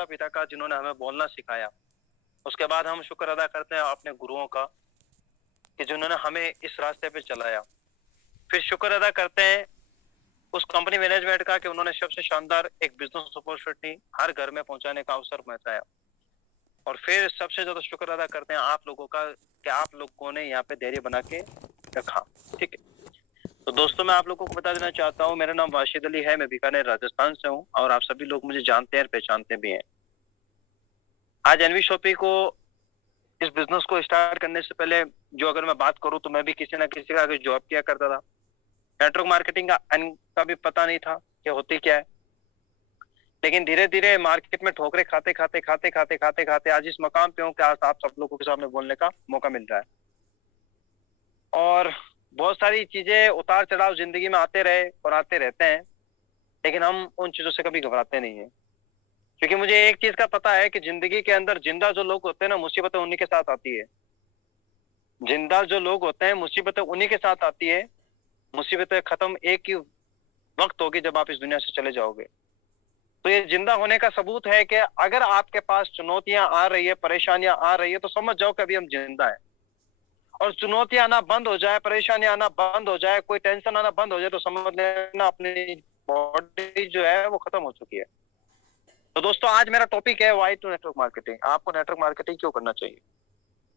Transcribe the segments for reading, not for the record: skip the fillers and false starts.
माता पिता का जिन्होंने हमें बोलना सिखाया। उसके बाद हम शुक्र अदा करते हैं अपने गुरुओं का कि जिन्होंने हमें इस रास्ते पे चलाया। फिर शुक्र अदा करते हैं उस कंपनी मैनेजमेंट का कि उन्होंने सबसे शानदार एक बिजनेस अपॉर्चुनिटी हर घर में पहुंचाने का अवसर पहुंचाया। और फिर सबसे ज्यादा शुक्र अदा करते हैं आप लोगों का कि आप लोगों ने यहाँ पे धैर्य बना के रखा। ठीक है, तो दोस्तों मैं आप लोगों को बता देना चाहता हूँ, मेरा नाम वाशिद अली है, मैं बीकानेर राजस्थान से हूँ और आप सभी लोग मुझे जानते हैं और पहचानते भी हैं। आज एनवी शॉपी को इस बिजनेस को स्टार्ट करने से पहले जो अगर मैं बात करूं तो मैं भी किसी ना किसी का आगे जॉब किया करता था। नेटवर्क मार्केटिंग का भी पता नहीं था कि होती क्या है, लेकिन धीरे धीरे मार्केट में ठोकरे खाते खाते खाते खाते खाते खाते आज इस मकाम पे हूँ कि आज आप सब लोगों के सामने बोलने का मौका मिल रहा है। और बहुत सारी चीजें उतार चढ़ाव जिंदगी में आते रहे और आते रहते हैं, लेकिन हम उन चीजों से कभी घबराते नहीं है, क्योंकि मुझे एक चीज का पता है कि जिंदगी के अंदर जिंदा जो लोग होते हैं ना, मुसीबतें उन्हीं के साथ आती है। जिंदा जो लोग होते हैं मुसीबतें उन्हीं के साथ आती है। मुसीबतें खत्म एक ही वक्त होगी जब आप इस दुनिया से चले जाओगे। तो ये जिंदा होने का सबूत है कि अगर आपके पास चुनौतियां आ रही है, परेशानियां आ रही है, तो समझ जाओ कि अभी हम जिंदा है। और चुनौतियां आना बंद हो जाए, परेशानियां आना बंद हो जाए, कोई टेंशन आना बंद हो जाए, तो समझ लेना अपनी बॉडी जो है वो खत्म हो चुकी है। तो दोस्तों आज मेरा टॉपिक है वाई टू नेटवर्क मार्केटिंग। आपको नेटवर्क मार्केटिंग क्यों करना चाहिए।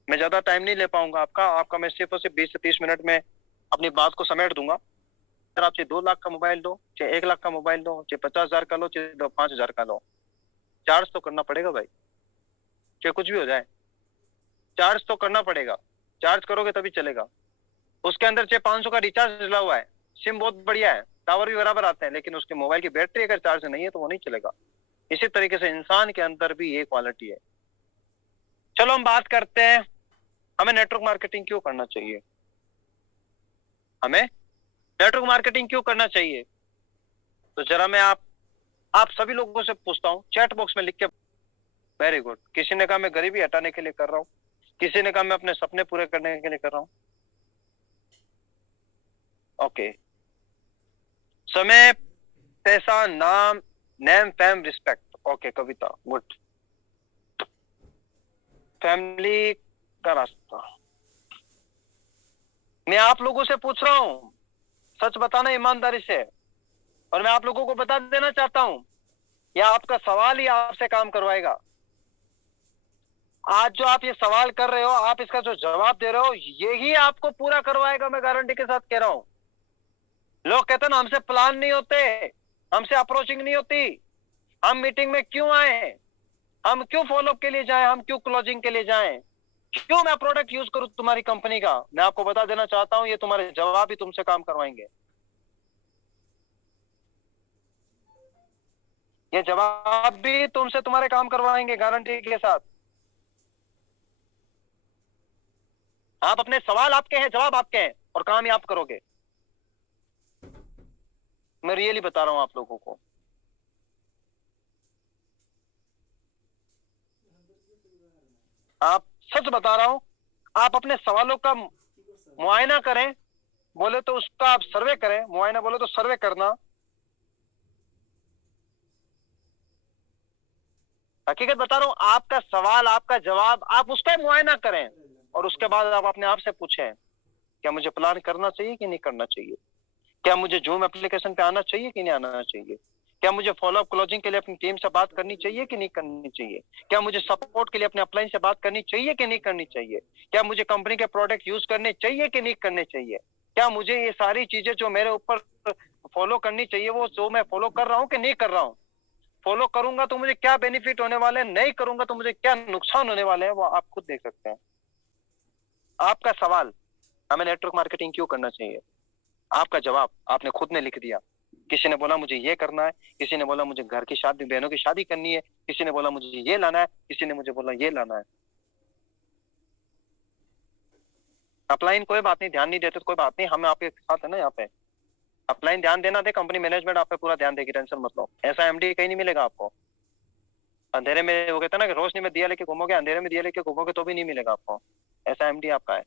मैं ज्यादा टाइम नहीं ले पाऊंगा आपका मैं सिर्फ और सिर्फ 20 से 30 मिनट में अपनी बात को समेट दूंगा। अगर आप चाहे 2 लाख का मोबाइल लो, चाहे 1 लाख का मोबाइल लो, चाहे 50,000 का लो, चाहे 5,000 का लो, चार्ज तो करना पड़ेगा भाई। चाहे कुछ भी हो जाए, चार्ज तो करना पड़ेगा। चार्ज करोगे तभी चलेगा। उसके अंदर चाहे 500 का रिचार्ज डला हुआ है, सिम बहुत बढ़िया है, टावर भी बराबर आते हैं, लेकिन उसके मोबाइल की बैटरी अगर चार्ज नहीं है तो वो नहीं चलेगा। इसी तरीके से इंसान के अंदर भी ये क्वालिटी है। चलो हम बात करते हैं हमें नेटवर्क मार्केटिंग क्यों करना चाहिए। हमें नेटवर्क मार्केटिंग क्यों करना चाहिए, तो जरा मैं आप सभी लोगों से पूछता हूँ, चैट बॉक्स में लिख के। Very good. किसी ने कहा मैं गरीबी हटाने के लिए कर रहा हूँ, किसी ने कहा मैं अपने सपने पूरे करने के लिए कर रहा हूँ। ओके, समय, पैसा, नाम, नेम, फेम, रिस्पेक्ट। ओके, कविता, गुड। फैमिली का रास्ता। मैं आप लोगों से पूछ रहा हूं, सच बताना ईमानदारी से। और मैं आप लोगों को बता देना चाहता हूं, या आपका सवाल ही आपसे काम करवाएगा। आज जो आप ये सवाल कर रहे हो, आप इसका जो जवाब दे रहे हो, यही आपको पूरा करवाएगा, मैं गारंटी के साथ कह रहा हूं। लोग कहते हैं ना हमसे प्लान नहीं होते, हमसे अप्रोचिंग नहीं होती, हम मीटिंग में क्यों आए, हम क्यों फॉलोअप के लिए जाएं, हम क्यों क्लोजिंग के लिए जाएं, क्यों मैं प्रोडक्ट यूज करूं तुम्हारी कंपनी का। मैं आपको बता देना चाहता हूं, ये तुम्हारे जवाब ही तुमसे काम करवाएंगे। ये जवाब भी तुमसे तुम्हारे काम करवाएंगे गारंटी के साथ। आप अपने सवाल आपके हैं, जवाब आपके हैं, और काम ही आप करोगे। मैं रियली बता रहा हूं आप लोगों को। आप सच बता रहा हूं, आप अपने सवालों का मुआयना करें, बोले तो उसका आप सर्वे करें, मुआयना बोले तो सर्वे करना। हकीकत बता रहा हूं, आपका सवाल, आपका जवाब, आप उसका मुआयना करें और उसके बाद आप अपने आप से पूछें, क्या मुझे प्लान करना चाहिए कि नहीं करना चाहिए, क्या मुझे जूम एप्लीकेशन पे आना चाहिए कि नहीं आना चाहिए, क्या मुझे फॉलोअप क्लोजिंग के लिए अपनी टीम से बात करनी चाहिए कि नहीं करनी चाहिए, क्या मुझे सपोर्ट के लिए अपने अपलाइन से बात करनी चाहिए कि नहीं करनी चाहिए, क्या मुझे कंपनी के प्रोडक्ट यूज करने चाहिए कि नहीं करने चाहिए, क्या मुझे ये सारी चीजें जो मेरे ऊपर फॉलो करनी चाहिए वो जो मैं फॉलो कर रहा हूँ कि नहीं कर रहा हूँ, फॉलो करूंगा तो मुझे क्या बेनिफिट होने वाले हैं, नहीं करूंगा तो मुझे क्या नुकसान होने वाले हैं, वो आप खुद देख सकते हैं। आपका सवाल, हमें नेटवर्क मार्केटिंग क्यों करना चाहिए, आपका जवाब आपने खुद ने लिख दिया। किसी ने बोला मुझे ये करना है, किसी ने बोला मुझे घर की शादी, बहनों की शादी करनी है, किसी ने बोला मुझे ये लाना है, किसी ने मुझे बोला ये लाना है। अपलाइन कोई बात नहीं, ध्यान नहीं देते तो कोई बात नहीं, हम आपके साथ है ना यहाँ पे। अपलाइन ध्यान देना दे, कंपनी मैनेजमेंट आप पे पूरा ध्यान देगी, टेंशन मत लो। ऐसा एमडी कहीं नहीं मिलेगा आपको। अंधेरे में वो कहता ना कि रोशनी में दिया लेके घूमोगे, अंधेरे में दिया लेके घूमोगे तो भी नहीं मिलेगा आपको। ऐसा एमडी आपका है।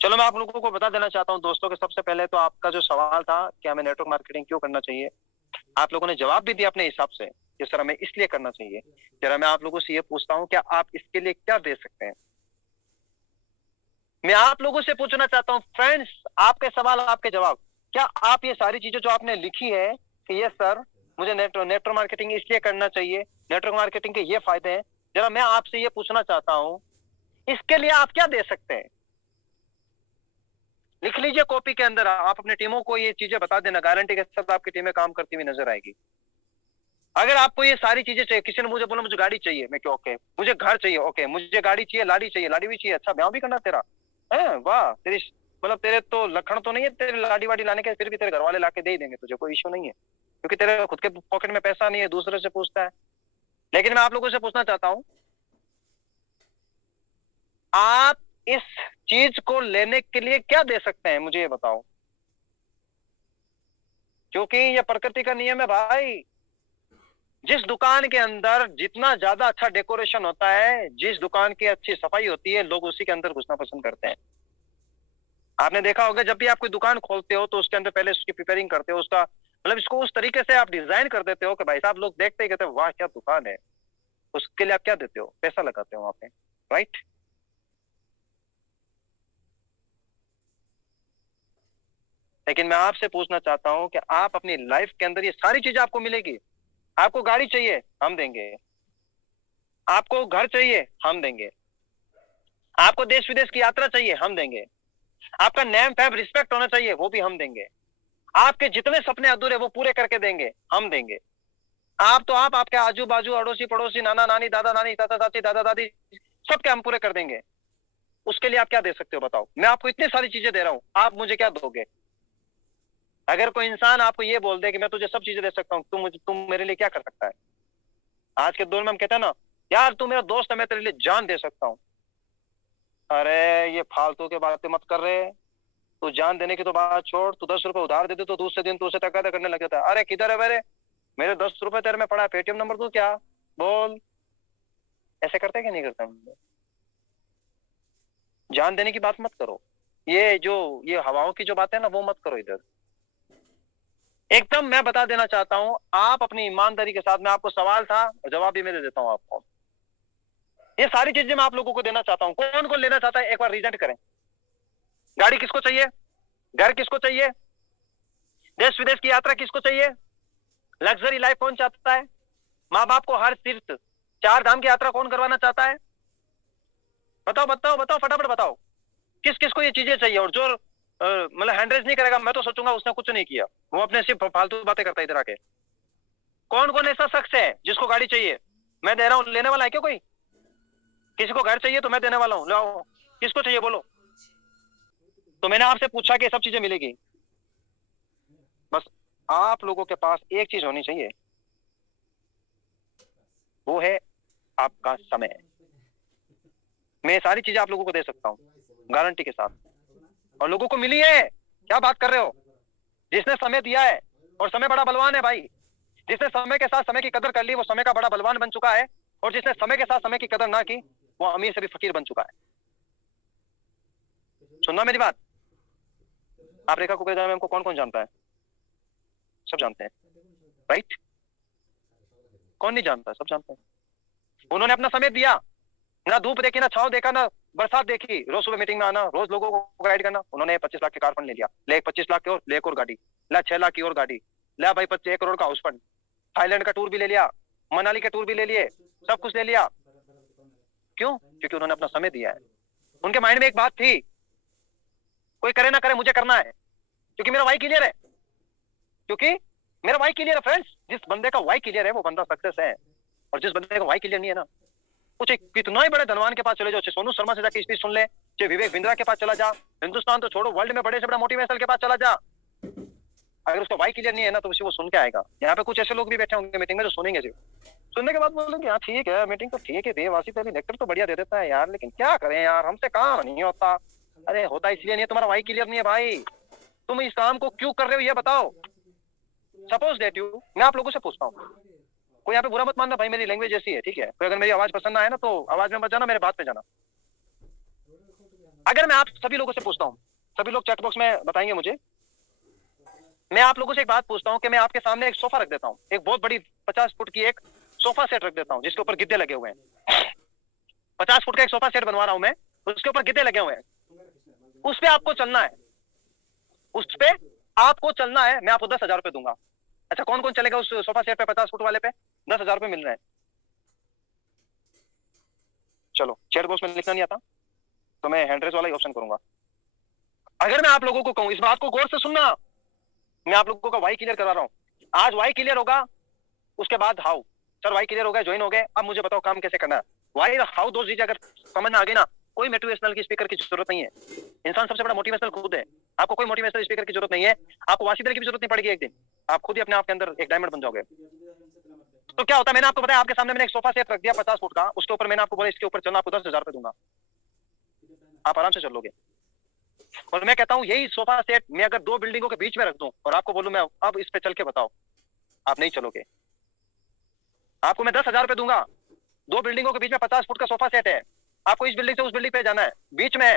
चलो मैं आप लोगों को बता देना चाहता हूँ दोस्तों कि सबसे पहले तो आपका जो सवाल था कि हमें नेटवर्क मार्केटिंग क्यों करना चाहिए, आप लोगों ने जवाब भी दिया अपने हिसाब से कि सर हमें इसलिए करना चाहिए। जरा मैं आप लोगों से ये पूछता हूं, क्या आप इसके लिए क्या दे सकते हैं? मैं आप लोगों से पूछना चाहता हूं फ्रेंड्स, आपके सवाल आपके जवाब। क्या आप ये सारी चीजें जो आपने लिखी है कि ये सर मुझे नेटवर्क मार्केटिंग इसलिए करना चाहिए, नेटवर्क मार्केटिंग के ये फायदे हैं, जरा मैं आपसे ये पूछना चाहता हूं, इसके लिए आप क्या दे सकते हैं? लिख लीजिए कॉपी के अंदर। आप अपनी टीमों को ये चीजें बता देना, गारंटी के साथ आपकी टीमें काम करती हुई नजर आएगी। अगर आपको ये सारी चीजें चाहिए, किसी ने मुझे बोला मुझे गाड़ी चाहिए, मैं क्यों ओके, मुझे घर चाहिए ओके, मुझे गाड़ी चाहिए, लाड़ी चाहिए, लाड़ी भी चाहिए, अच्छा ब्याह भी करना तेरा है, वाह तेरी मतलब तेरे तो लक्षण तो नहीं है तेरे लाड़ी वाड़ी लाने के, फिर भी तेरे घर वाले लाके दे ही देंगे तुझे, कोई इश्यू नहीं है, क्योंकि तेरे खुद के पॉकेट में पैसा नहीं है, दूसरे से पूछता है। लेकिन मैं आप लोगों से पूछना चाहता हूं, आप इस चीज को लेने के लिए क्या दे सकते हैं, मुझे ये बताओ, क्योंकि ये प्रकृति का नियम है भाई। जिस दुकान के अंदर जितना ज्यादा अच्छा डेकोरेशन होता है, जिस दुकान की अच्छी सफाई होती है, लोग उसी के अंदर घुसना पसंद करते हैं। आपने देखा होगा जब भी आप कोई दुकान खोलते हो तो उसके अंदर पहले उसकी प्रिपेयरिंग करते हो, उसका मतलब इसको उस तरीके से आप डिजाइन कर देते हो कि भाई साहब लोग देखते ही कहते हैं वाह क्या दुकान है। उसके लिए आप क्या देते हो? पैसा लगाते हो वहां पे, राइट? लेकिन मैं आपसे पूछना चाहता हूं कि आप अपनी लाइफ के अंदर ये सारी चीजें आपको मिलेगी। आपको गाड़ी चाहिए, हम देंगे। आपको घर चाहिए, हम देंगे। आपको देश विदेश की यात्रा चाहिए, हम देंगे। आपका नेम फैम रिस्पेक्ट होना चाहिए, वो भी हम देंगे। आपके जितने सपने अधूरे वो पूरे करके देंगे, हम देंगे। आप आपके आजू बाजू अड़ोसी पड़ोसी नाना नानी दादा नानी चाचा चाची दादा दादी सबके हम पूरे कर देंगे। उसके लिए आप क्या दे सकते हो बताओ? मैं आपको इतनी सारी चीजें दे रहा हूं, आप मुझे क्या दोगे? अगर कोई इंसान आपको ये बोल दे कि मैं तुझे सब चीजें दे सकता हूँ, तुम मेरे लिए क्या कर सकता है? आज के दौर में हम कहते हैं ना, यार तू मेरा दोस्त है, मैं तेरे लिए जान दे सकता हूँ। अरे ये फालतू के बातें मत कर रहे। तू जान देने की तो बात छोड़, तू 10 रुपए उधार दे दे तो दूसरे दिन तू उसे तकादा करने लग जाता है। अरे किधर है मेरे 10 रुपए तेरे में पड़ा है, पेटीएम नंबर तू क्या बोल। ऐसे करते कि नहीं करते हम? जान देने की बात मत करो। ये हवाओं की जो बात है ना, वो मत करो इधर। एकदम मैं बता देना चाहता हूं, आप अपनी ईमानदारी के साथ, मैं आपको सवाल था और जवाब भी मैं दे देता हूं आपको। ये सारी चीजें मैं आप लोगों को देना चाहता हूं। कौन कौन लेना चाहता है एक बार रिजेक्ट करें। गाड़ी किसको चाहिए? घर किसको चाहिए? देश विदेश की यात्रा किसको चाहिए? लग्जरी लाइफ कौन चाहता है? माँ बाप को हर तीर्थ 4 धाम की यात्रा कौन करवाना चाहता है? बताओ बताओ बताओ, फटाफट बताओ। किस किस को ये चीजें चाहिए? और जो मतलब हैंड रेज नहीं करेगा, मैं तो सोचूंगा उसने कुछ नहीं किया, वो अपने सिर्फ फालतू बातें करता है इधर आके। कौन कौन ऐसा शख्स है जिसको गाड़ी चाहिए? मैं दे रहा हूं, लेने वाला है क्या कोई? किसी को घर चाहिए तो मैं देने वाला हूं, लाओ। किसको चाहिए बोलो? तो मैंने आपसे पूछा कि सब चीजें मिलेगी, बस आप लोगों के पास एक चीज होनी चाहिए, वो है आपका समय। मैं सारी चीजें आप लोगों को दे सकता हूँ गारंटी के साथ, और लोगों को मिली है। क्या बात कर रहे हो? जिसने समय दिया है, और समय बड़ा बलवान है भाई, जिसने समय के साथ समय की कदर कर ली वो समय का बड़ा बलवान बन चुका है, और जिसने समय के साथ समय की कदर ना की वो अमीर से भी फकीर बन चुका है। सुनना मेरी बात। आप रेखा कुकरेजा को कौन कौन जानता है? सब जानते हैं, राइट? कौन नहीं जानता? सब जानते हैं। उन्होंने अपना समय दिया, ना धूप देखी, ना छाव देखा, ना बरसात देखी, रोज सुबह मीटिंग में आना, रोज लोगों को गाइड करना। उन्होंने 25 लाख के कार फंड ले लिया, ले 25 लाख की और ले एक और गाड़ी, ला 6 लाख की और गाड़ी, ला भाई 1 करोड़ का हाउस फंड, थाईलैंड का टूर भी ले लिया, मनाली का टूर भी ले लिए, सब कुछ ले लिया। क्यों? क्योंकि उन्होंने अपना समय दिया है। उनके माइंड में एक बात थी, कोई करे ना करे मुझे करना है, क्योंकि मेरा वाई क्लियर है। क्योंकि मेरा वाई क्लियर है फ्रेंड्स। जिस बंदे का वाई क्लियर है वो बंदा सक्सेस है, और जिस बंदे का वाई क्लियर नहीं है ना, कुछ कितना ही बड़े धनवान के पास चले जाओ, सोनू शर्मा से जाके स्पीच सुन ले, चाहे विवेक बिंद्रा के पास चला जा, हिंदुस्तान तो छोड़ो वर्ल्ड में बड़े से बड़ा मोटिवेशनल के पास चला जा, अगर उसका वाई क्लियर नहीं है ना तो उसे वो सुन के आएगा। यहाँ पे कुछ ऐसे लोग भी बैठे होंगे मीटिंग में जो सुनेंगे सिर्फ, सुनने के बाद बोलेंगे हाँ ठीक है मीटिंग तो ठीक है, देवासी तो लेक्चर तो बढ़िया दे देता है यार, लेकिन क्या करें यार हमसे काम नहीं होता। अरे होता इसलिए नहीं है, तुम्हारा वाई क्लियर नहीं है भाई। तुम इस काम को क्यों कर रहे हो ये बताओ। सपोज दैट यू, मैं आप लोगों से पूछता हूँ, कोई यहाँ पे बुरा मत मानना भाई, मेरी लैंग्वेज ऐसी है, ठीक है? कोई अगर मेरी आवाज पसंद ना आए ना तो आवाज में मत जाना, मेरे बात पे जाना। अगर मैं आप सभी लोगों से पूछता हूँ, सभी लोग चैट बॉक्स में बताएंगे मुझे, मैं आप लोगों से एक बात पूछता हूँ कि मैं आपके सामने एक सोफा रख देता हूँ, एक बहुत बड़ी 50 फुट की एक सोफा सेट रख देता हूँ जिसके ऊपर गिद्दे लगे हुए हैं। 50 फुट का एक सोफा सेट बनवा रहा हूं मैं, उसके ऊपर गिद्दे लगे हुए हैं, उस पे आपको चलना है, उस पे आपको चलना है। मैं आपको 10,000 रुपए दूंगा। अच्छा, कौन कौन चलेगा उस सोफा सेट पे? 50 फुट वाले पे 10,000 रुपए मिल रहे हैं। चलो, चैट बॉक्स में लिखना नहीं आता तो मैं हैंड रेस वाला ही ऑप्शन करूंगा। अगर मैं आप लोगों को कहूं, इस बात को गौर से सुनना, मैं आप लोगों का वाई क्लियर करवा रहा हूं। आज वाई क्लियर होगा, उसके बाद हाउ। सर वाई क्लियर हो गया, ज्वाइन हो गए, अब मुझे बताओ काम कैसे करना है। वाई हाउ दो चीजें अगर समझ में आ गई ना, कोई मोटिवेशनल की स्पीकर की जरूरत नहीं है। इंसान सबसे बड़ा मोटिवेशनल खुद है। आपको कोई मोटिवेशनल स्पीकर की जरूरत नहीं है, आपको वासीदल की भी जरूरत नहीं पड़ेगी। एक दिन आप खुद ही अपने आप के अंदर एक डायमंड बन जाओगे। तो क्या होता है, मैंने आपको बताया, आपके सामने मैंने एक सोफा सेट रख दिया 50 फुट का, उसके ऊपर मैंने आपको बोला इसके ऊपर चलना, आपको 10,000 रुपए दूंगा, आप आराम से चल लोगे। और मैं कहता हूं यही सोफा सेट मैं अगर 2 बिल्डिंगों के बीच में रख दूं और आपको बोलूं मैं अब इस पे चल के बताओ, आप नहीं चलोगे। आपको मैं 10,000 रुपए दूंगा, 2 बिल्डिंगों के बीच में 50 फुट का सोफा सेट है, आपको इस बिल्डिंग से उस बिल्डिंग पे जाना है, बीच में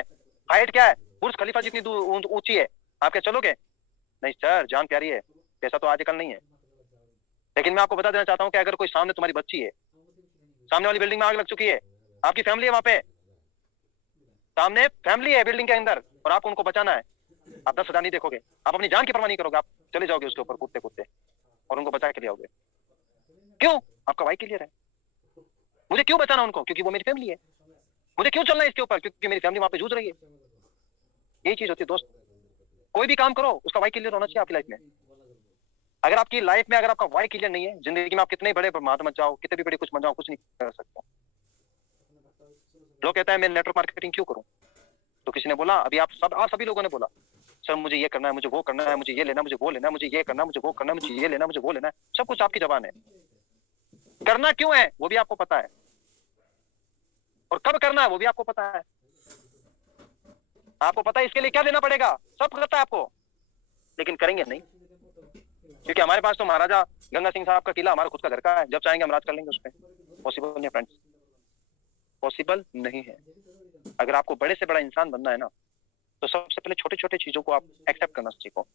हाइट क्या है, बुर्ज खलीफा जितनी ऊंची है, आप क्या चलोगे? नहीं सर, जान प्यारी है, पैसा तो आजकल नहीं है। लेकिन मैं आपको बता देना चाहता हूं कि अगर कोई सामने तुम्हारी बच्ची है, सामने वाली बिल्डिंग में आग लग चुकी है, आपकी फैमिली है वहां पे, सामने फैमिली है बिल्डिंग के अंदर, और आपको उनको बचाना है, आप 10,000 नहीं देखोगे, आप अपनी जान की परवाह नहीं करोगे, आप चले जाओगे उसके ऊपर कूदते कूदते और उनको बचा के ले आओगे। क्यों? आपका वाई क्लियर है। मुझे क्यों बचाना उनको? क्योंकि वो मेरी फैमिली है। मुझे क्यों चलना है इसके ऊपर? क्योंकि मेरी फैमिली वहां पे जूझ रही है। यही चीज होती है दोस्त, कोई भी काम करो उसका वाई क्लियर होना चाहिए आपकी लाइफ में। अगर आपकी लाइफ में अगर आपका वाई क्लियर नहीं है, जिंदगी में आप कितने बड़े महात्मा मत जाओ, कितने भी बड़े कुछ मत जाओ, कुछ नहीं कर सकते। लोग कहता है मैं नेटवर्क मार्केटिंग क्यों करूं, तो किसी ने बोला, अभी आप सभी लोगों ने बोला, सर मुझे ये करना है, मुझे वो करना है, मुझे ये लेना, मुझे वो लेना, मुझे ये करना, मुझे वो करना, मुझे ये लेना, मुझे वो लेना है। सब कुछ आपकी जबान है। करना क्यों है वो भी आपको पता है, और कब करना है वो भी आपको पता है। आपको पता है इसके लिए क्या देना पड़ेगा, सब पता है आपको, लेकिन करेंगे नहीं, क्योंकि हमारे पास तो महाराजा गंगा सिंह साहब का किला हमारा खुद का घर का है, जब चाहेंगे हम राज कर लेंगे उस पर। पॉसिबल नहीं है फ्रेंड्स, पॉसिबल नहीं है। अगर आपको बड़े से बड़ा इंसान बनना है ना, तो सबसे पहले छोटे छोटे चीजों को आप एक्सेप्ट करना सीखो।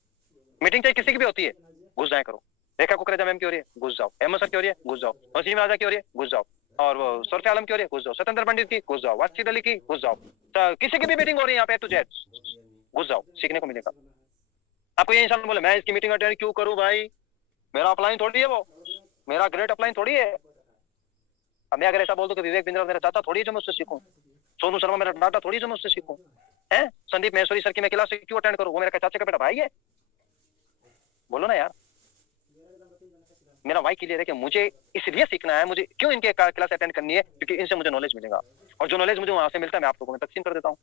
मीटिंग चाहे किसी की भी होती है, घुस जाए करो। रेखा कुकरेजा मैम की हो रही है, घुस जाओ। अहमद सर की हो रही है, घुस जाओ। वसीम आजा की हो रही है, घुस जाओ। और वो सुरफी आलम की हो रही है, घुस जाओ। सतेंद्र पंडित की, घुस जाओ। वासिद अली की, घुस जाओ। तो किसी की भी मीटिंग हो रही है यहाँ पे टू जेड, घुस जाओ, सीखने को मिलेगा। आपको ये इंसान बोले मैं इसकी मीटिंग अटेंड क्यों करूं भाई, मेरा अपलाइन थोड़ी है वो, मेरा ग्रेट अपलाइन थोड़ी है। अब मैं अगर ऐसा बोल दूं कि विवेक बिंद्रा मेरा चाचा थोड़ी है जो मैं उससे सीखूं, सोनू शर्मा मेरा डाटा थोड़ी जो मैं उससे सीखूं, है संदीप महेश्वरी सर की मैं क्लास क्यों अटेंड करूं, वो मेरा चाचा का बेटा भाई है। बोलो ना यार। मेरा वाई क्लियर है कि मुझे इसलिए सीखना है, मुझे क्यों इनके क्लास अटेंड करनी है, क्योंकि इनसे मुझे नॉलेज मिलेगा, और जो नॉलेज मुझे वहां से मिलता है मैं आप लोगों में तकसीम कर देता हूँ।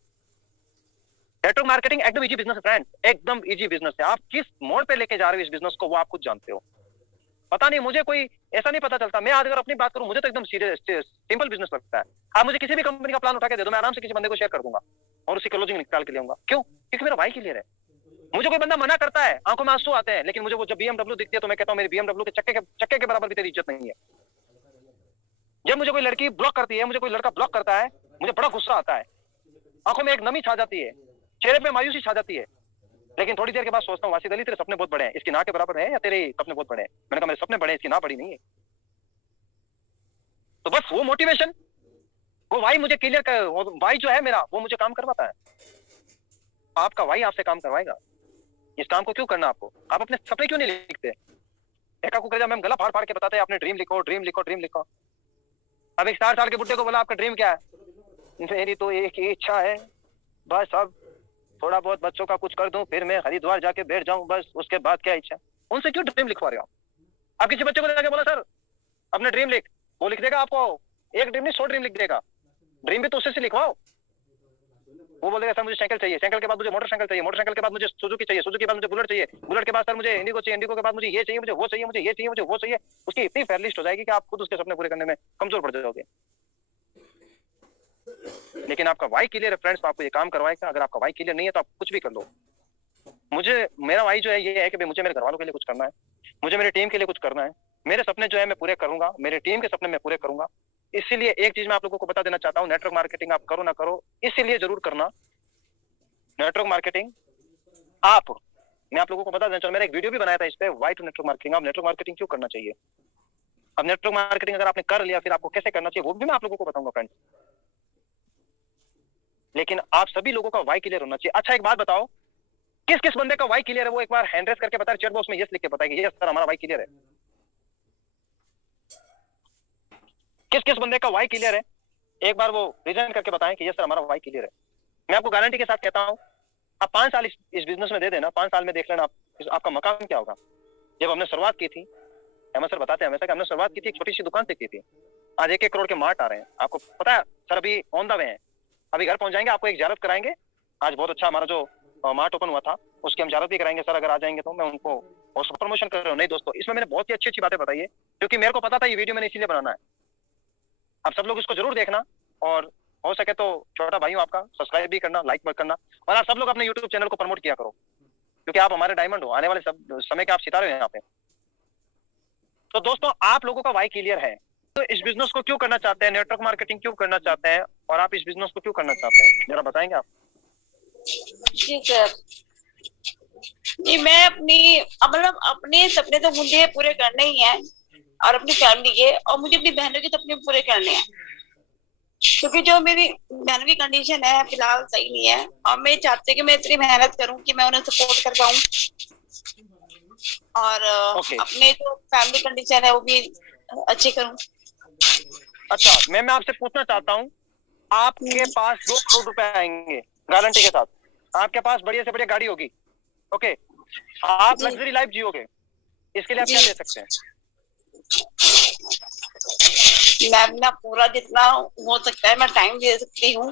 नेटवर्क मार्केटिंग एकदम इजी बिजनेस है फ्रेंड, एकदम इजी बिजनेस है। आप किस मोड़ पे लेके जा रहे हो इस बिजनेस को वो आप खुद जानते हो। पता नहीं, मुझे कोई ऐसा नहीं पता चलता। मैं आज अगर अपनी बात करूं, मुझे तो एकदम सीरियस सिंपल बिजनेस लगता है। आप मुझे किसी भी कंपनी का प्लान उठा के दे दो, मैं आराम से किसी बंदे को शेयर कर दूंगा और उसकी क्लोजिंग निकाल के ले आऊंगा। क्यों? क्योंकि मेरा भाई क्लियर है। मुझे कोई बंदा मना करता है, आंखों में आंसू आते हैं, लेकिन मुझे वो जब BMW दिखती है तो मैं कहता हूं मेरी BMW के चक्के के बराबर भी तेरी इज्जत नहीं है। जब मुझे कोई लड़की ब्लॉक करती है, मुझे कोई लड़का ब्लॉक करता है, मुझे बड़ा गुस्सा आता है, आंखों में एक नमी छा जाती है, चेहरे पे मायूसी छा जाती है। लेकिन थोड़ी देर के बाद सोचता हूँ वासिद अली तेरे सपने बहुत बड़े हैं, इसकी ना के बराबर है या तेरे सपने बहुत बड़े हैं? मैंने कहा मेरे सपने बड़े हैं, इसकी ना बड़ी नहीं है। तो बस वो मोटिवेशन, वो भाई मुझे क्लियर कर, भाई जो है मेरा वो मुझे काम करवाता है। आपका भाई आपसे काम करवाएगा। इस काम को क्यों करना आपको? आप अपने सपने क्यों नहीं लिखते? एका को मैम गला फाड़ फाड़ के बताते हैं अपने ड्रीम लिखो, ड्रीम लिखो, ड्रीम लिखो। अब एक 60 साल के बुड्ढे को बोला आपका ड्रीम क्या है? मेरी तो एक ही इच्छा है, बस अब थोड़ा बहुत बच्चों का कुछ कर दूं, फिर मैं हरिद्वार जाके बैठ जाऊं, बस उसके बाद क्या इच्छा? उनसे क्यों ड्रीम लिखवा रहे हो आप? किसी बच्चे को जाके बोला सर अपने ड्रीम लिख, वो लिख देगा आपको। एक ड्रीम नहीं 100 ड्रीम लिख देगा। ड्रीम भी तो उससे लिखवाओ। वो बोलेगा सर मुझे साइकिल चाहिए, साइकिल के बाद मुझे मोटरसाइकिल चाहिए, मोटरसाइकिल के बाद मुझे सुजुकी चाहिए, सुजुकी के बाद मुझे बुलेट चाहिए, बुलेट के बाद सर मुझे इंडिगो चाहिए, इंडिगो के बाद मुझे ये चाहिए, मुझे वो चाहिए, मुझे ये चाहिए, मुझे वो चाहिए। उसकी इतनी फेयर लिस्ट हो जाएगी कि आप खुद उसके सपने पूरे करने में कमजोर पड़ जाओगे। लेकिन आपका वाई क्लियर है फ्रेंड्स, तो आपको ये काम करवाएगा। अगर आपका वाई क्लियर नहीं है तो आप कुछ भी कर लो। मुझे मेरा वाई जो है ये है कि भाई मुझे मेरे घर वालों के लिए कुछ करना है, मुझे मेरे टीम के लिए कुछ करना है, मेरे सपने जो है मैं पूरे करूंगा, मेरे टीम के सपने मैं पूरे करूंगा। इसीलिए एक चीज मैं आप लोगों को बता देना चाहता हूँ, नेटवर्क मार्केटिंग आप करो ना करो, इसीलिए जरूर करना नेटवर्क मार्केटिंग। आप मैं आप लोगों को बता देना चाहूँ, मैंने एक वीडियो भी बनाया था इस पे, व्हाई टू नेटवर्क मार्केटिंग, आप नेटवर्क मार्केटिंग क्यों करना चाहिए। अब नेटवर्क मार्केटिंग अगर आपने कर लिया फिर आपको कैसे करना चाहिए वो भी मैं आप लोगों को बताऊंगा फ्रेंड्स। लेकिन आप सभी लोगों का वाई क्लियर होना चाहिए। अच्छा एक बात बताओ, किस किस बंदे का वाई क्लियर है, वो एक बार हैंड रेस करके बताए, चैट बॉक्स में यस लिख के बताए कि यस सर हमारा वाई क्लियर है। किस किस बंदे का वाई क्लियर है, एक बार वो रीजन करके बताएं कि यस सर हमारा वाई क्लियर है। मैं आपको गारंटी के साथ कहता हूं, आप 5 साल इस बिजनेस में दे देना, 5 साल में देख लेना आपका मकाम क्या होगा। जब हमने शुरुआत की थी, अहमद सर बताते हैं हमेशा कि हमने शुरुआत की थी एक छोटी सी दुकान से की थी, आज 1-1 करोड़ के मार्ट आ रहे हैं। आपको पता है सर अभी ऑन द वे हैं, अभी घर पहुंच जाएंगे, आपको एक ज़ियारत कराएंगे। आज बहुत अच्छा हमारा जो मार्ट ओपन हुआ था उसकी हम ज़ियारत भी कराएंगे सर, अगर आ जाएंगे तो। मैं उनको उसको प्रमोशन कर रहा हूँ। नहीं दोस्तों, इसमें मैंने बहुत ही अच्छी अच्छी बातें बताई है, क्योंकि मेरे को पता था ये वीडियो मैंने इसीलिए बनाना है। आप सब लोग इसको जरूर देखना, और हो सके तो छोटा भाई हूं आपका, सब्सक्राइब भी करना, लाइक करना, और आप सब लोग अपने यूट्यूब चैनल को प्रमोट किया करो, क्योंकि आप हमारे डायमंड हो, आने वाले समय के आप सितारे हैं यहाँ पे। तो दोस्तों आप लोगों का वाई क्लियर है, तो इस बिजनेस को क्यों करना चाहते हैं, नेटवर्क मार्केटिंग क्यों करना चाहते हैं, और आप इस बिजनेस को क्यों करना चाहते हैं, जरा बताएंगे आप। जी सर, जी मैं मतलब अपने सपने तो मुझे पूरे करने ही हैं, और अपनी फैमिली के, और मुझे अपनी बहनों के सपने पूरे करने हैं, क्योंकि जो मेरी बहनों की कंडीशन है फिलहाल सही नहीं है, और मैं चाहती हूँ कि मैं इतनी मेहनत करूँ कि मैं उन्हें सपोर्ट कर पाऊँ, और अपने जो फैमिली कंडीशन है वो भी अच्छी करूँ। अच्छा मैं आपसे पूछना चाहता हूँ, आपके पास 2 करोड़ रुपए आएंगे गारंटी के साथ, आपके पास बढ़िया से बढ़िया गाड़ी होगी, ओके, आप लग्जरी लाइफ जियोगे, इसके लिए आप क्या दे सकते हैं। मैं अपना पूरा जितना हो सकता है मैं टाइम दे सकती हूँ,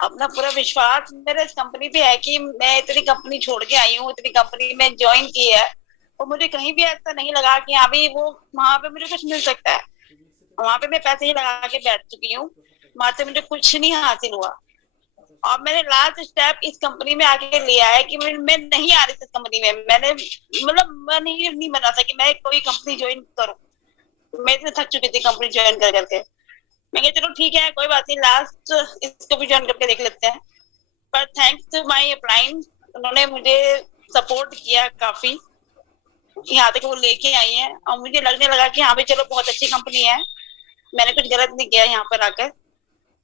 अपना पूरा विश्वास मेरे इस कंपनी पे है कि मैं इतनी कंपनी छोड़ के आई हूँ, इतनी कंपनी में ज्वाइन की है, और मुझे कहीं भी ऐसा नहीं लगा कि हाँ भी वो वहां पे मुझे कुछ मिल सकता है। वहां पे मैं पैसे ही लगा के बैठ चुकी हूँ, वहां से मुझे कुछ नहीं हासिल हुआ, और मैंने लास्ट स्टेप इस कंपनी में आके लिया है कि मैं नहीं आ रही थी इस कंपनी में, मैंने मतलब मन ही नहीं बना था कि मैं कोई कंपनी ज्वाइन करूँ, मैं इतनी थक चुकी थी कंपनी ज्वाइन कर करके। मैं कहा चलो ठीक है कोई बात नहीं, लास्ट इसको भी ज्वाइन करके देख लेते हैं। पर थैंक्स टू माय अपलाइन, उन्होंने मुझे सपोर्ट किया काफी, यहाँ तक वो लेके आई है, और मुझे लगने लगा कि हाँ भाई चलो बहुत अच्छी कंपनी है, मैंने कुछ गलत नहीं किया यहाँ पर आकर,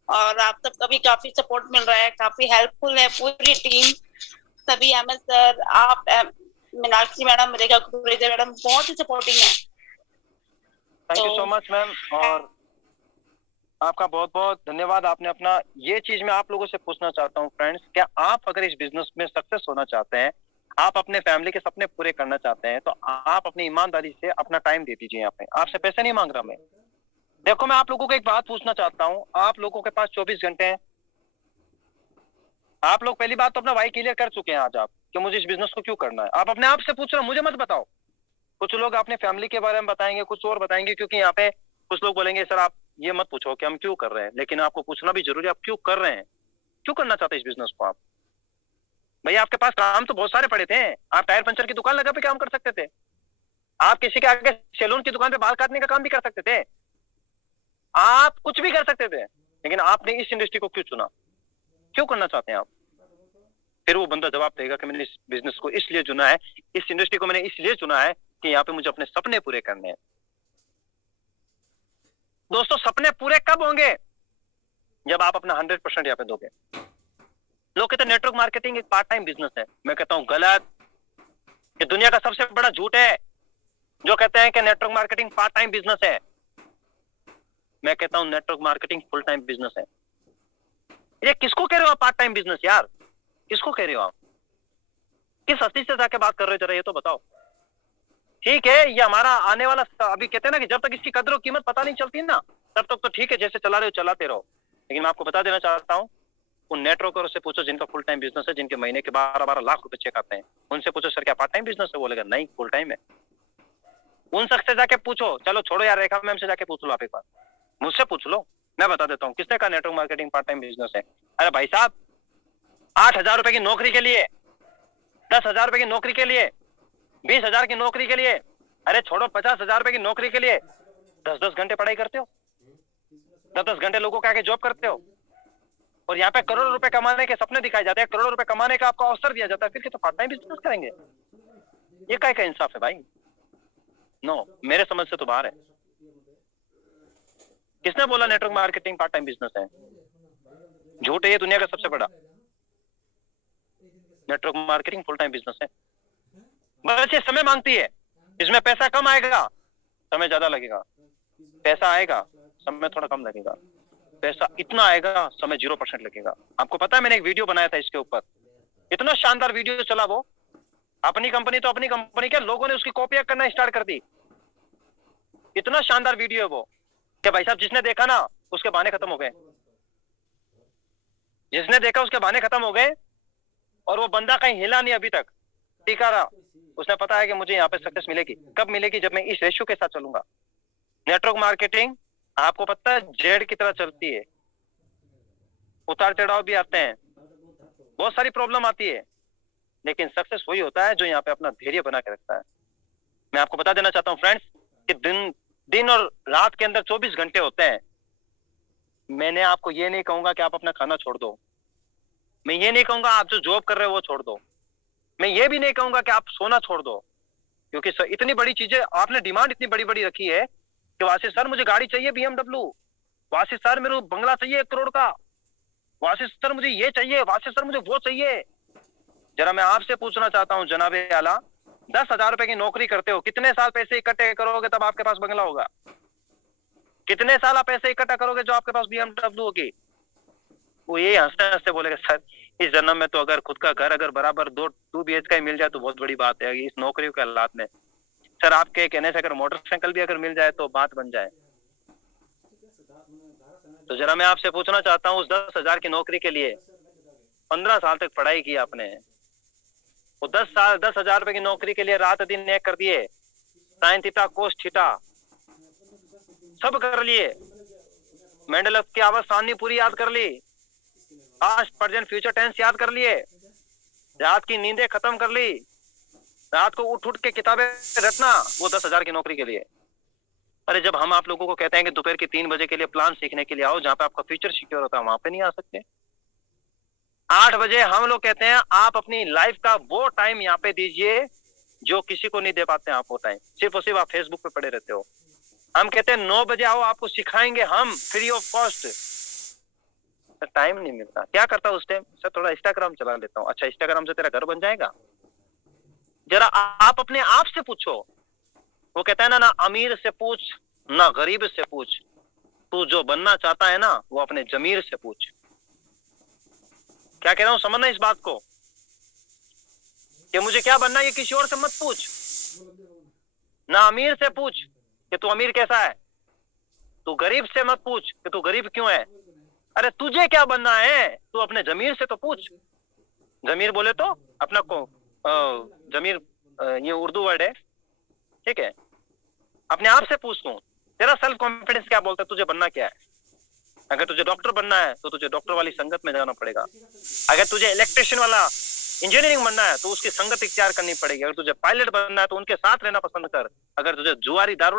और आप सबका भी काफी सपोर्ट मिल रहा है, काफी हेल्पफुल है पूरी टीम, सभी अहमद सर, आप, मीनाक्षी मैडम, रेखा कुरेजा मैडम बहुत ही सपोर्टिंग है। Thank you so much ma'am, और आपका बहुत बहुत धन्यवाद। आपने अपना ये चीज मैं आप लोगों से पूछना चाहता हूँ फ्रेंड्स, क्या आप अगर इस बिजनेस में सक्सेस होना चाहते हैं, आप अपने फैमिली के सपने पूरे करना चाहते हैं, तो आप अपनी ईमानदारी से अपना टाइम दे दीजिए। यहाँ पे आपसे पैसे नहीं मांग रहा मैं। देखो मैं आप लोगों को एक बात पूछना चाहता हूँ, आप लोगों के पास 24 घंटे हैं, आप लोग पहली बात तो अपना वाई क्लियर कर चुके हैं आज आप, कि मुझे इस बिजनेस को क्यों करना है। आप अपने आप से पूछ रहे हो, मुझे मत बताओ। कुछ लोग अपने फैमिली के बारे में बताएंगे, कुछ और बताएंगे, क्योंकि यहाँ पे कुछ लोग बोलेंगे सर आप ये मत पूछो कि हम क्यों कर रहे हैं, लेकिन आपको पूछना भी जरूरी है, आप क्यों कर रहे हैं, क्यों करना चाहते हैं इस बिजनेस को आप। भैया आपके पास काम तो बहुत सारे पड़े थे, आप टायर पंचर की दुकान लगा पे काम कर सकते थे, आप किसी के आगे सैलून की दुकान पे बाल काटने का काम भी कर सकते थे, आप कुछ भी कर सकते थे, लेकिन आपने इस इंडस्ट्री को क्यों चुना, क्यों करना चाहते हैं आप। फिर वो बंदा जवाब देगा कि मैंने इस बिजनेस को इसलिए चुना है, इस इंडस्ट्री को मैंने इसलिए चुना है कि यहाँ पे मुझे अपने सपने पूरे करने हैं। दोस्तों सपने पूरे कब होंगे, जब आप अपना 100% यहाँ पे दोगे। लोग कहते हैं नेटवर्क मार्केटिंग एक पार्ट टाइम बिजनेस है, मैं कहता हूं गलत। ये दुनिया का सबसे बड़ा झूठ है जो कहते हैं कि network marketing part time business है। मैं कहता हूं network marketing full time business है। ये किसको कह रहे हो आप पार्ट टाइम बिजनेस, यार किसको कह रहे हो आप, किस हस्ती से जाके बात कर रहे हो, जरा ये तो बताओ। ठीक है ये हमारा आने वाला, अभी कहते हैं ना कि जब तक इसकी कदर और कीमत पता नहीं चलती ना तब तक तो ठीक है, जैसे चला रहे हो चलाते रहो। लेकिन मैं आपको बता देना चाहता हूँ, उन नेटवर्करों से पूछो जिनका फुल टाइम बिजनेस है, जिनके महीने के 12-12 लाख रुपए चेक आते हैं, उनसे पूछो सर क्या पार्ट टाइम बिजनेस है, बोलेगा नहीं फुल टाइम है। उन शख्स से जाके पूछो, चलो छोड़ो यार रेखा मैम से जाके पूछ लो, आप एक बार मुझसे पूछ लो, मैं बता देता हूँ किसने कहा network marketing part time business है। अरे भाई साहब 8,000 रुपए की नौकरी के लिए, 10,000 रुपए की नौकरी के लिए, 20,000 की नौकरी के लिए, अरे छोड़ो 50,000 रुपए की नौकरी के लिए 10-10 घंटे पढ़ाई करते हो, 10-10 घंटे लोगों के आगे जॉब करते हो, और यहाँ पे करोड़ों रुपए कमाने के सपने दिखाए जाते हैं, करोड़ों रुपए कमाने का आपको अवसर दिया जाता है, फिर तो पार्ट टाइम बिजनेस करेंगे? ये क्या इंसाफ है भाई? नो, मेरे समझ से तो बाहर है। किसने बोला network marketing part time business है? झूठ है, ये दुनिया का सबसे बड़ा। Network marketing full time business है। बस ये समय मांगती है, इसमें पैसा कम आएगा, समय ज्यादा लगेगा। पैसा आएगा, समय थोड़ा कम लगेगा। पैसा इतना आएगा, समय 0% लगेगा। आपको पता है, मैंने एक वीडियो बनाया था इसके ऊपर, इतना शानदार वीडियो चला वो। अपनी कंपनी तो अपनी कंपनी के लोगों ने उसकी कॉपियां करना स्टार्ट कर दी। इतना शानदार वीडियो है वो कि भाई साहब, जिसने देखा ना उसके बहाने खत्म हो गए। जिसने देखा उसके बहाने खत्म हो गए, और वो बंदा कहीं हिला नहीं अभी तक, टिका रहा। उसने पता है कि मुझे यहाँ पे सक्सेस मिलेगी। कब मिलेगी? जब मैं इस रेशियो के साथ चलूंगा। नेटवर्क मार्केटिंग आपको पता है जेड की तरह चलती है, उतार चढ़ाव भी आते हैं, बहुत सारी प्रॉब्लम आती है, लेकिन सक्सेस वही होता है जो यहाँ पे अपना धैर्य बना के रखता है। मैं आपको बता देना चाहता हूँ फ्रेंड्स कि दिन और रात के अंदर 24 घंटे होते हैं। मैंने आपको ये नहीं कहूंगा कि आप अपना खाना छोड़ दो, मैं ये नहीं कहूंगा आप जो जॉब कर रहे हो वो छोड़ दो, मैं ये भी नहीं कहूंगा कि आप सोना छोड़ दो, क्योंकि इतनी बड़ी चीजें आपने डिमांड इतनी बड़ी बड़ी रखी है कि वासिफ सर मुझे गाड़ी चाहिए BMW, वासिफ सर मेरे को बंगला चाहिए 1 करोड़ का, वासिफ सर मुझे ये चाहिए, वासिफ सर मुझे वो चाहिए। जरा मैं आपसे पूछना चाहता हूँ जनाबे आला, 10,000 रुपए की नौकरी करते हो, कितने साल पैसे इकट्ठे करोगे तब आपके पास बंगला होगा? कितने साल आप पैसे इकट्ठा करोगे जो आपके पास BMW होगी? वो ये हंसते हंसते बोलेगा, सर इस जन्म में तो अगर खुद का घर अगर बराबर 2 BHK का मिल जाए तो बहुत बड़ी बात है इस नौकरियों के हालात में। सर आपके कहने से अगर मोटरसाइकिल भी अगर मिल जाए तो बात बन जाए। तो जरा मैं आपसे पूछना चाहता हूँ, उस 10,000 की नौकरी के लिए 15 साल तक पढ़ाई की आपने, वो 10,000 रुपए की नौकरी के लिए रात दिन एक कर दिए, साइन थीटा कोस थीटा सब कर लिए, मेंडल की आवाज पूरी याद कर ली, पास्ट प्रेजेंट फ्यूचर टेंस याद कर लिए, रात की नींदें खत्म कर ली, रात को उठ उठ के किताबें रटना, वो 10,000 की नौकरी के लिए। अरे जब हम आप लोगों को कहते हैं कि दोपहर के 3 बजे के लिए प्लान सीखने के लिए आओ जहां पे आपका फ्यूचर सिक्योर होता है, वहां पे नहीं आ सकते। 8 बजे हम लोग कहते हैं आप अपनी लाइफ का वो टाइम यहाँ पे दीजिए जो किसी को नहीं दे पाते हैं आप वो टाइम, सिर्फ और सिर्फ आप फेसबुक पे पड़े रहते हो। हम कहते हैं 9 बजे आओ आपको सिखाएंगे हम फ्री ऑफ कॉस्ट, टाइम नहीं मिलता। क्या करता उस टाइम? सर थोड़ा इंस्टाग्राम चला लेता हूँ। अच्छा इंस्टाग्राम से तेरा घर बन जाएगा? जरा आप अपने आप से पूछो। वो कहता है ना अमीर से पूछ ना गरीब से पूछ, तू जो बनना चाहता है ना वो अपने जमीर से पूछ। क्या कह रहा हूं समझना इस बात को, कि मुझे क्या बनना है ये किसी और से मत पूछ। ना अमीर से पूछ कि तू अमीर कैसा है, तू गरीब से मत पूछ कि तू गरीब क्यों है। अरे तुझे क्या बनना है तू अपने जमीर से तो पूछ। जमीर बोले तो अपना को जमीर ये उर्दू वर्ड है, ठीक है। अपने आप से पूछ तू तेरा सेल्फ कॉन्फिडेंस क्या बोलता है, तुझे बनना क्या है। अगर तुझे डॉक्टर बनना है तो तुझे डॉक्टर वाली संगत में जाना पड़ेगा। अगर तुझे इलेक्ट्रिशियन वाला इंजीनियरिंग बनना है तो उसकी संगत इख्तियार करनी पड़ेगी। अगर तुझे पायलट बनना है तो उनके साथ रहना पसंद कर। अगर तुझे जुआरी दारू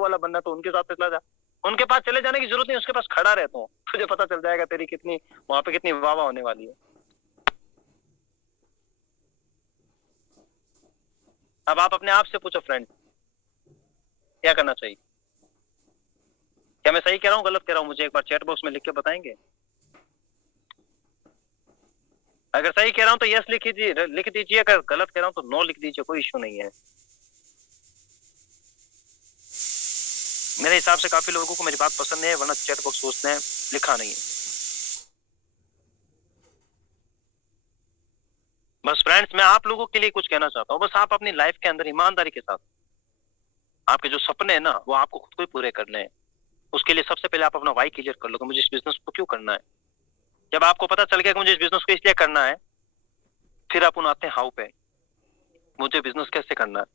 वाला बनना है तो उनके साथ चला जा। उनके पास चले जाने की जरूरत नहीं, उसके पास खड़ा रहता हूँ, तुझे पता चल जाएगा तेरी कितनी वहां पे कितनी वाह होने वाली है। अब आप अपने आप से पूछो फ्रेंड क्या करना चाहिए। क्या मैं सही कह रहा हूँ गलत कह रहा हूँ, मुझे एक बार चैट बॉक्स में लिख के बताएंगे। अगर सही कह रहा हूं तो यस लिख दीजिए, अगर गलत कह रहा हूं तो नो लिख दीजिए, कोई इश्यू नहीं है। मेरे हिसाब से काफी लोगों को मेरी बात पसंद है, वरना चैट बॉक्स उसने लिखा नहीं है। बस फ्रेंड्स मैं आप लोगों के लिए कुछ कहना चाहता हूँ, बस आप अपनी लाइफ के अंदर ईमानदारी के साथ आपके जो सपने हैं ना वो आपको खुद को ही पूरे करने हैं। उसके लिए सबसे पहले आप अपना वाई क्लियर कर लो कि मुझे इस बिजनेस को क्यों करना है। जब आपको पता चल गया कि मुझे इस बिजनेस को इसलिए करना है, फिर आप आते हैं हाउ पे, मुझे बिजनेस कैसे करना है।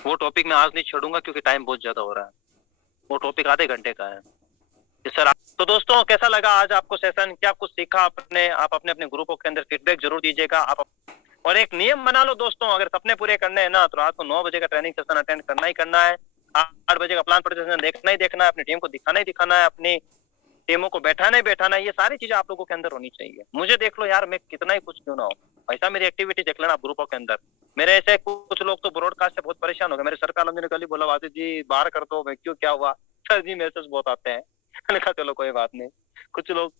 वो टॉपिक मैं आज नहीं छोड़ूंगा क्योंकि टाइम बहुत ज्यादा हो रहा है, वो टॉपिक आधे घंटे का है सर। तो दोस्तों कैसा लगा आज आपको सेशन, क्या कुछ सीखा आपने? आप अपने अपने ग्रुपों के अंदर फीडबैक जरूर दीजिएगा। आप और एक नियम बना लो दोस्तों, अगर सपने पूरे करने हैं ना तो रात को 9 बजे का ट्रेनिंग सेशन अटेंड करना ही करना है, 8 बजे का प्लान प्रेजेंटेशन देखना ही देखना है, अपनी टीम को दिखाना ही दिखाना है, अपनी टीमों को बैठाना, ये सारी चीजें आप लोगों के अंदर होनी चाहिए। मुझे देख लो यार, मैं कितना ही कुछ क्यों ना हो, ऐसा मेरी एक्टिविटी देख लेना आप ग्रुपों के अंदर। मेरे ऐसे कुछ लोग तो ब्रॉडकास्ट से बहुत परेशान हो गए, मेरे सरकार ने कल ही बोला वाजिद जी बाहर कर दो, मैं क्यों क्या हुआ सर जी, मैसेज बहुत आते हैं। मैंने कहा चलो कोई बात नहीं। कुछ लोग